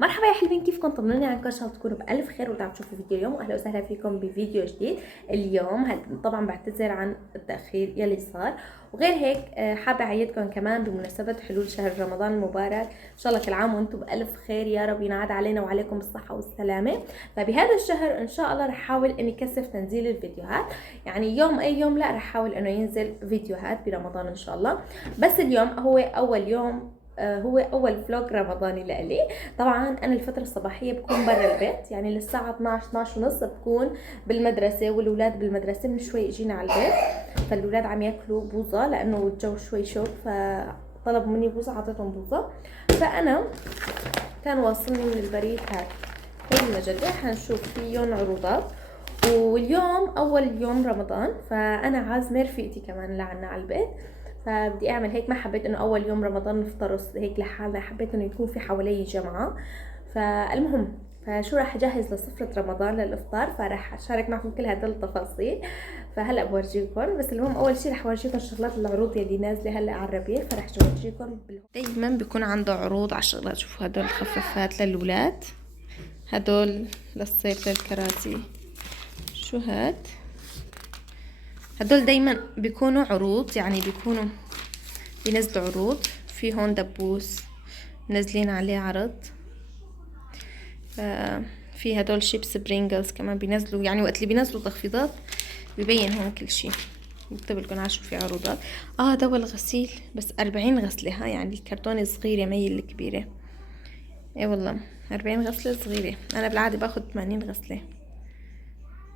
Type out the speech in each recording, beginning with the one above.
مرحبا يا حلوين، كيفكم؟ طمنوني عنكم، ان شاء الله تكونوا بألف خير وتعالوا تشوفوا فيديو اليوم. واهلا وسهلا فيكم بفيديو جديد اليوم. طبعا بعتذر عن التأخير يلي صار، وغير هيك حابة اعيدكم كمان بمناسبة حلول شهر رمضان المبارك. ان شاء الله كل عام وانتم بألف خير يا رب، ينعاد علينا وعليكم بالصحة والسلامة. فبهذا الشهر ان شاء الله رح احاول اني كثف تنزيل الفيديوهات، يعني يوم اي يوم لا رح احاول انه ينزل فيديوهات برمضان ان شاء الله. بس اليوم هو اول يوم، هو اول فلوج رمضاني لإلي. طبعا انا الفتره الصباحيه بكون برا البيت، يعني للساعه 12 ونص بكون بالمدرسه والاولاد بالمدرسه. من شوي اجينا على البيت، فالاولاد عم ياكلوا بوظه لانه الجو شوي شوب، فطلبوا مني بوظه اعطيتهم بوظه. فانا كان واصلني من البريد هاي المجله، حنشوف فيهم عروضات. واليوم اول يوم رمضان، فانا عازمه رفيقتي كمان لعنا على البيت، فبدي اعمل هيك. ما حبيت انه اول يوم رمضان نفطر هيك لحالنا، حبيت انه يكون في حوالي جماعه. فالمهم، فشو راح اجهز لسفرة رمضان للافطار، فراح اشارك معكم كل هدول التفاصيل. فهلا بورجيكم، بس المهم اول شيء رح اورجيكم شغلات العروض يلي نازله هلا على الربيع، فرح اورجيكم دايما بيكون عنده عروض على شغلات. شوفوا هدول الخفافات للاولاد، هدول للصيف للكراسي. شو هاد؟ هدول دايما بيكونوا عروض، يعني بينزلوا عروض. في هون دبوس منزلين عليه عرض. في هدول شيبس برينجلز كمان بينزلوا، يعني وقت اللي بينزلوا تخفيضات بيبين هون كل شيء. بكتب لكم عشو في عروضات. دول غسيل بس 40 غسلة، ها يعني الكرتونة صغيرة مي الكبيرة. اي والله 40 غسلة صغيرة، انا بالعادة باخد 80 غسلة،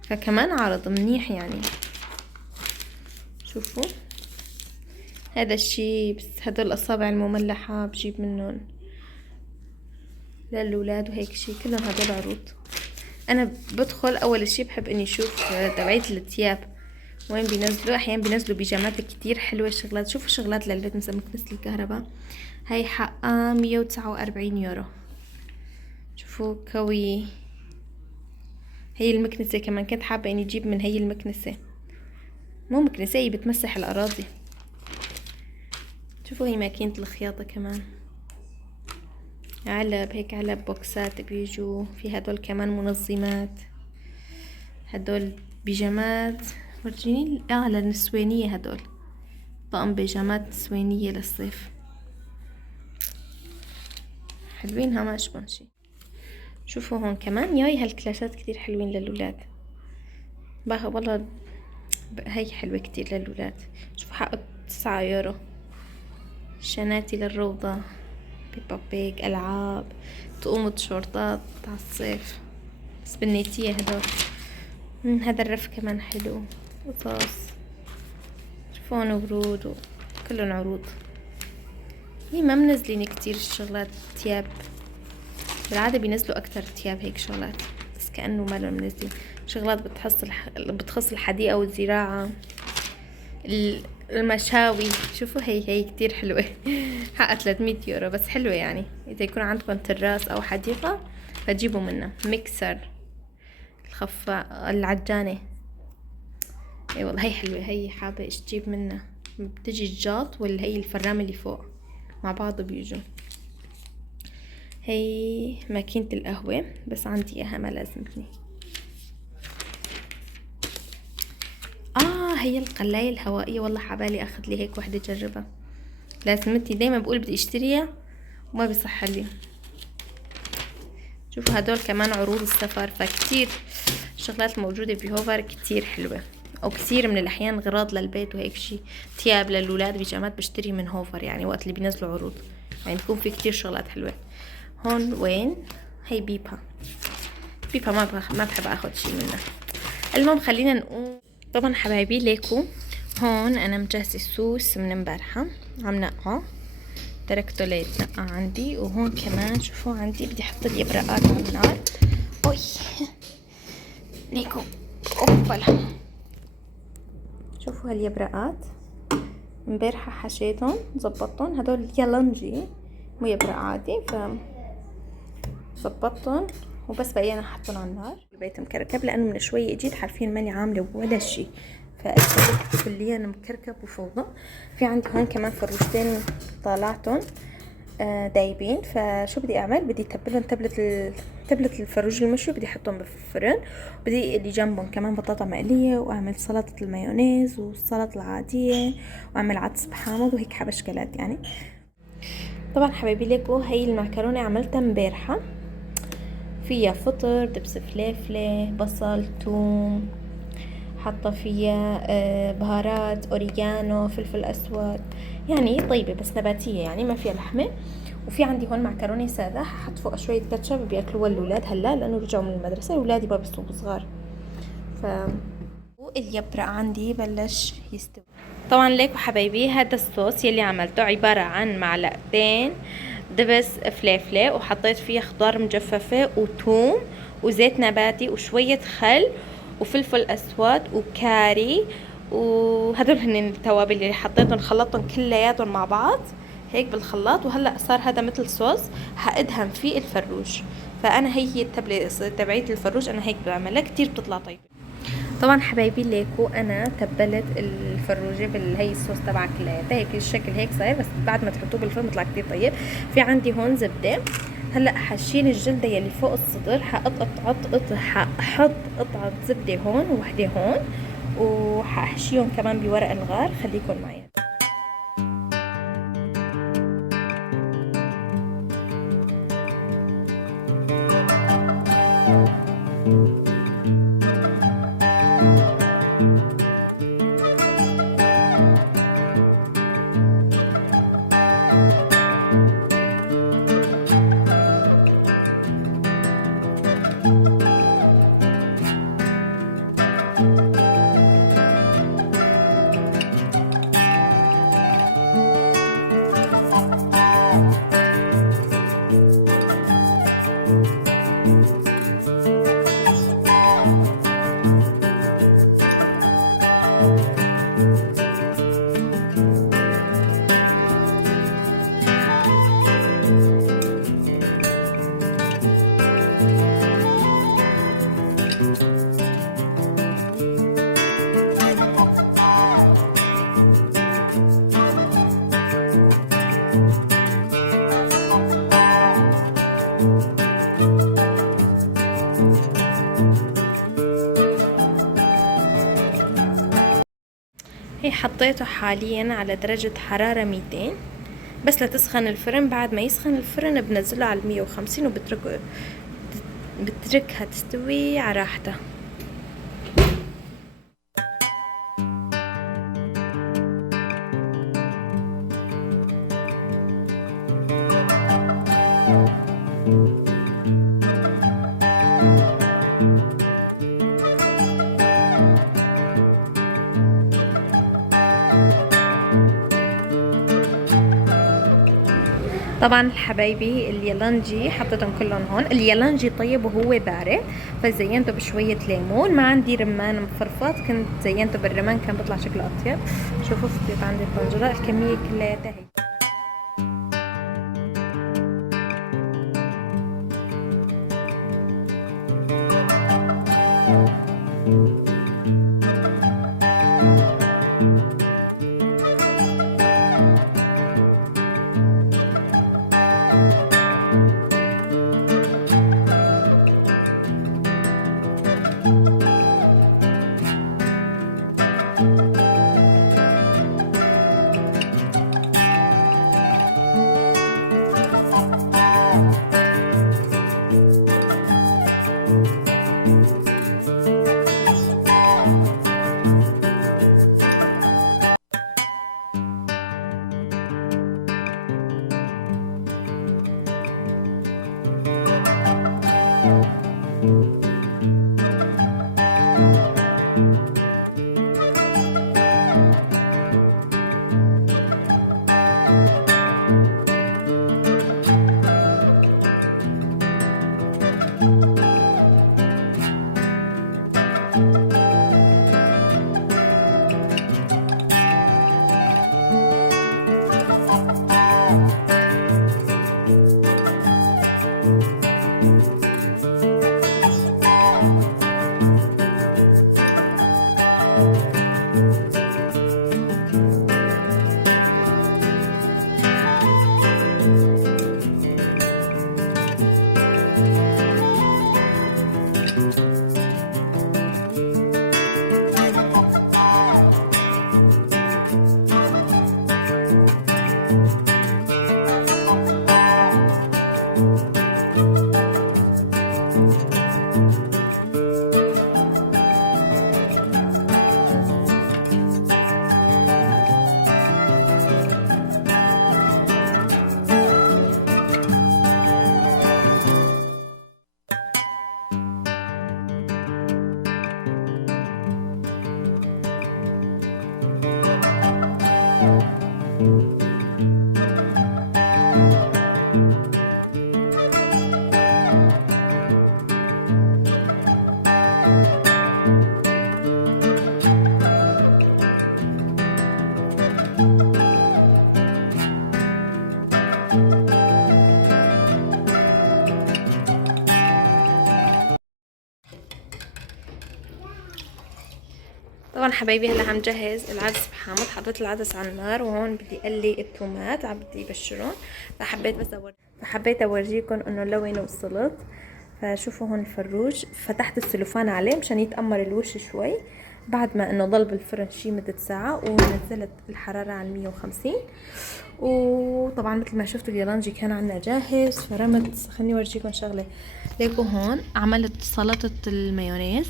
فكمان عرض منيح يعني. شوفوا هذا الشيبس، هدول الأصابع المملحة بجيب منهم للولاد وهيك شي، كلهم هدول عروض. أنا بدخل أول شي بحب إني أشوف تبعية الثياب وين بينزلوا. أحيانا بينزلوا بيجامات كتير حلوة، شغلات. شوفوا شغلات للبيت مثل مكنسة الكهرباء، هاي حقها 149 يورو. شوفوا كوي، هي المكنسة كمان كنت حابة إني أجيب من هي المكنسة، مو مكنسة، هي بتمسح الأراضي. شوفوا هي ماكينة الخياطة كمان، علب هيك، علب بوكسات بيجوا في. هدول كمان منظمات، هدول بيجامات. ورجيني للنسوانية، هدول طقم بيجامات نسوانية للصيف، حلوين ها، ما اشبون شي. شوفوا هون كمان ياي هالكلاشات كتير حلوين للولاد، باخذ والله هي حلوة كتير للولاد. شوفوا حقه 9 يورو. شناتي للروضة، بيبا بيك، ألعاب، طقوم شورتات على الصيف بس بالنيتية هدول. هذا الرف كمان حلو، قصاص. شوفون ورود كلهم عروض. هي ما منزلين كتير شغلات تياب، بالعادة بينزلوا أكتر تياب هيك شغلات، بس كأنه ما لهم منزلين شغلات بتخص الحديقة والزراعة، المشاوي. شوفوا هي كتير حلوة حقها 300 يورو بس حلوة. يعني إذا يكون عندكم تراس أو حديقة فتجيبوا منها. ميكسر، العجانة، اي والله هي حلوة، هي حابة ايش تجيب منها. بتجي الجاط ولا هي الفرامة اللي فوق مع بعض بيجوا. هي ماكينة القهوة بس عندي اياها ما لازمتني. هي القلاية الهوائية، والله حبالي اخذ لي هيك وحدة اجربها، لازمتني. دايما بقول بدي اشتريها وما بيصح لي. شوفوا هدول كمان عروض السفر، فكتير الشغلات الموجودة بهوفر كتير حلوة، او كثير من الاحيان غراض للبيت وهيك شي. تياب للولاد، بيجامات بشتري من هوفر، يعني وقت اللي بينزلوا عروض يعني بيكون في كتير شغلات حلوة. هون وين هي بيبا ما بحب اخذ شي منها. المهم خلينا نقوم. طبعا حبايبي ليكو هون انا مجهزة السوس من امبارحة، عم نقعه، تركته ليتنقع عندي. وهون كمان شوفوا عندي بدي احط اليبرقات على النار. اوي ليكو، اوبلا، شوفوا هاليبرقات امبارحة حشيتهم زبطتهم. هدول يالنجي مو يبرق عادي، زبطتهم وبس بقي انا حطهم على النار. البيت مكركب لانه من شوي اجيت حرفيا ماني عامله ولا شيء، فالبيت كليا مكركب وفوضى. في عندي هون كمان فروشتين طالعتهم، دايبين. فشو بدي اعمل؟ بدي اتبلهم تبلة الفروج المشوي، بدي احطهم بالفرن. بدي اللي جنبهم كمان بطاطا مقلية، واعمل سلطة المايونيز والسلطة العادية، واعمل عدس بحامض وهيك حبشكلات يعني. طبعا حبايبي ليكو هي المعكرونة عملتها امبارحة، فيها فطر، دبس فليفلة، بصل، توم، حاطة فيها بهارات اوريجانو، فلفل اسود، يعني طيبة بس نباتية يعني ما فيها لحمة. وفي عندي هون معكرونة سادة، حط فوقها شوية كاتشب بياكلوها الأولاد هلا لأنه رجعوا من المدرسة، أولادي ما بيصوموا صغار. ف اليبرق عندي بلش يستوي. طبعا ليكو حبايبي هذا الصوص يلي عملته عبارة عن معلقتين دبس فليفلة، وحطيت فيه خضار مجففة وثوم وزيت نباتي وشوية خل وفلفل اسود وكاري، وهدول هن التوابل اللي حطيتهم، خلطتهم كلياتهم مع بعض هيك بالخلاط. وهلا صار هذا مثل صوص حادهن فيه الفروج. فانا هي التبله تبعيت الفروج انا هيك بعملها، كتير بتطلع طيبه. طبعا حبايبي ليكو انا تبلت الفروجه بالهي الصوص تبع كلياتها، هيك الشكل هيك صاير، بس بعد ما تحطوه بالفرن بيطلع كتير طيب. في عندي هون زبده، هلا حشيل الجلده يلي فوق الصدر، ححط قطعه زبده هون ووحده هون، وححشيهم كمان بورق الغار. خليكم معي. هي حطيته حاليا على درجة حرارة 200 بس لتسخن الفرن. بعد ما يسخن الفرن بنزله على 150 بتركها تستوي على راحتها. طبعا حبايبي اليالانجي حطيتهم كلهم هون. اليالانجي طيب وهو بارد، فزينته بشوية ليمون. ما عندي رمان مفرفط، كنت زينته بالرمان كان بيطلع شكله اطيب. شوفوا فضيت عندي الطنجرة، الكمية كلياتها هيك. طبعا حبايبي هلا عم جهز العدس بحامض. حطيت العدس على النار وهون بدي اقلي الثومات عم بدي يبشرون. فحبيت اورجيكم انه لوين وصلت. فشوفوا هون الفروج، فتحت السلوفان عليه مشان يتأمر الوش شوي بعد ما انه ضل بالفرن شي مدة ساعة، ونزلت الحرارة على 150. وطبعا مثل ما شفتوا اليالانجي كان عنا جاهز، فرمت. خليني اورجيكم شغلة. ليكوا هون عملت سلطة المايونيز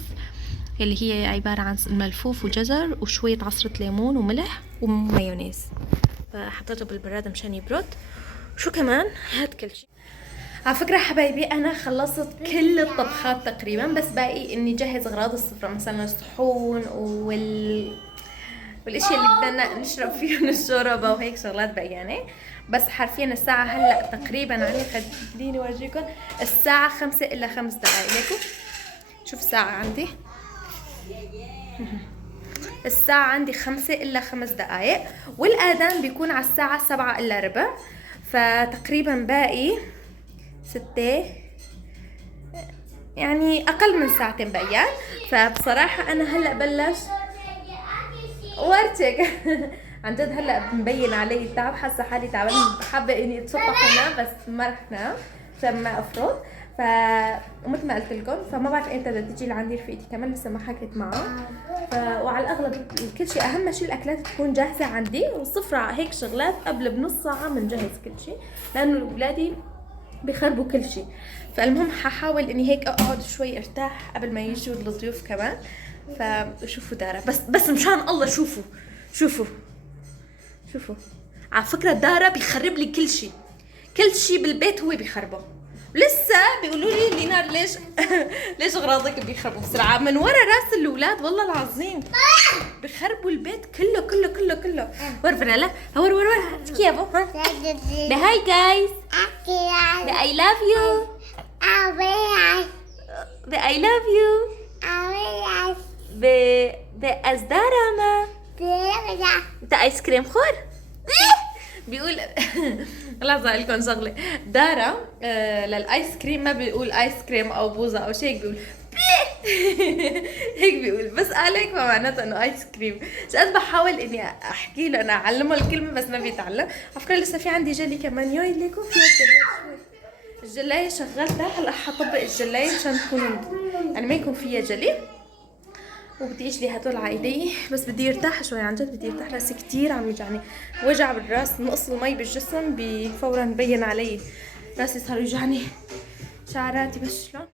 اللي هي عبارة عن ملفوف وجزر وشوية عصرة ليمون وملح ومايونيز. فحطيته بالبراد مشان يبرد. شو كمان؟ هاد كل شيء. على فكرة حبايبي أنا خلصت كل الطبخات تقريبا، بس باقي إني جهز أغراض السفرة، مثلا الصحون والاشياء اللي بدنا نشرب فيهم الشوربة وهيك شغلات بقيانة. بس حرفيا الساعة هلا تقريبا خليني اورجيكم الساعة 5 إلا 5 دقائق. ليكم شوف الساعة عندي، الساعة عندي 5 إلا 5 دقائق، والآذان بيكون على الساعة 7 إلا ربع. فتقريبا باقي 6، يعني أقل من ساعتين بقيان. فبصراحة أنا هلأ بلش ورتك عن جد هلأ مبين علي التعب، حاسة حالي تعبانة، حابة إني أتشطح ونام بس ما رح نام عشان ما أفرط. ومثل ما قلت لكم فما بعرف امتى بدها تيجي لعندي رفيقتي كمان، لسه ما حكيت معه. وعلى الاغلب كل شيء، اهم شيء الاكلات تكون جاهزه عندي، والصفرة هيك شغلات قبل بنص ساعه بنجهز كل شيء، لانه اولادي بيخربوا كل شيء. فالمهم ححاول اني هيك اقعد شوي ارتاح قبل ما يجوا الضيوف كمان. فشوفوا دارا، بس مشان الله شوفوا على فكره دارا بيخرب لي كل شيء بالبيت هو بيخربه. لسه بيقولوا لي لينار ليش اغراضك بيخربوا بسرعه من ورا راس الاولاد، والله العظيم بيخربوا البيت كله. ورفنا لا ور كيفو ها هاي جايز I love you I love you بأصدارة ما انت ايس كريم خور بيقول لحظة اقول لكم شغلة. دارا للايس كريم ما بيقول ايس كريم او بوظة او شيء، بيقول هيك بيقول، بس عليك ما معناته انه ايس كريم. شقد بحاول اني احكي له انا اعلمه الكلمة بس ما بيتعلم. على فكرة لسه في عندي جلي كمان، يوي ليكم فيها الجلاية شغلتها. هلا حطبق الجلاية مشان تكون يعني ما يكون فيها جلي، وبدي اجلي هدول على ايدي. بس بدي ارتاح شوي، عن جد بدي ارتاح، راسي كتير عم يوجعني، وجع بالراس، نقص المي بالجسم فورا مبين علي، راسي صار يوجعني، شعراتي بس شلون.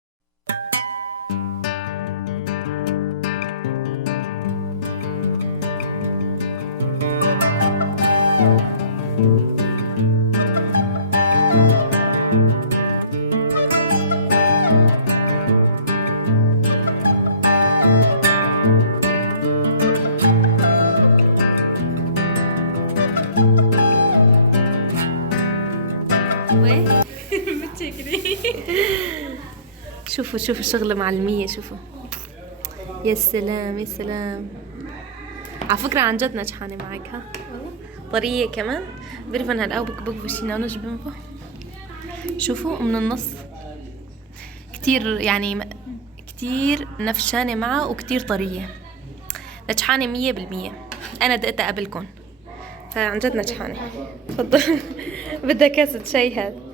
شوفوا الشغلة معلمية، شوفوا يا سلام. على فكرة عن جد نجحانة معك ها، طرية كمان. بعرف هالقاو بكبشينا ونجبنفه. شوفوا من النص كتير، يعني كتير نفشانة معها وكتير طرية، نجحانة 100%. أنا دقتها قبلكم فعن جد نجحانة. تفضل بدها كاسة شاي هاد.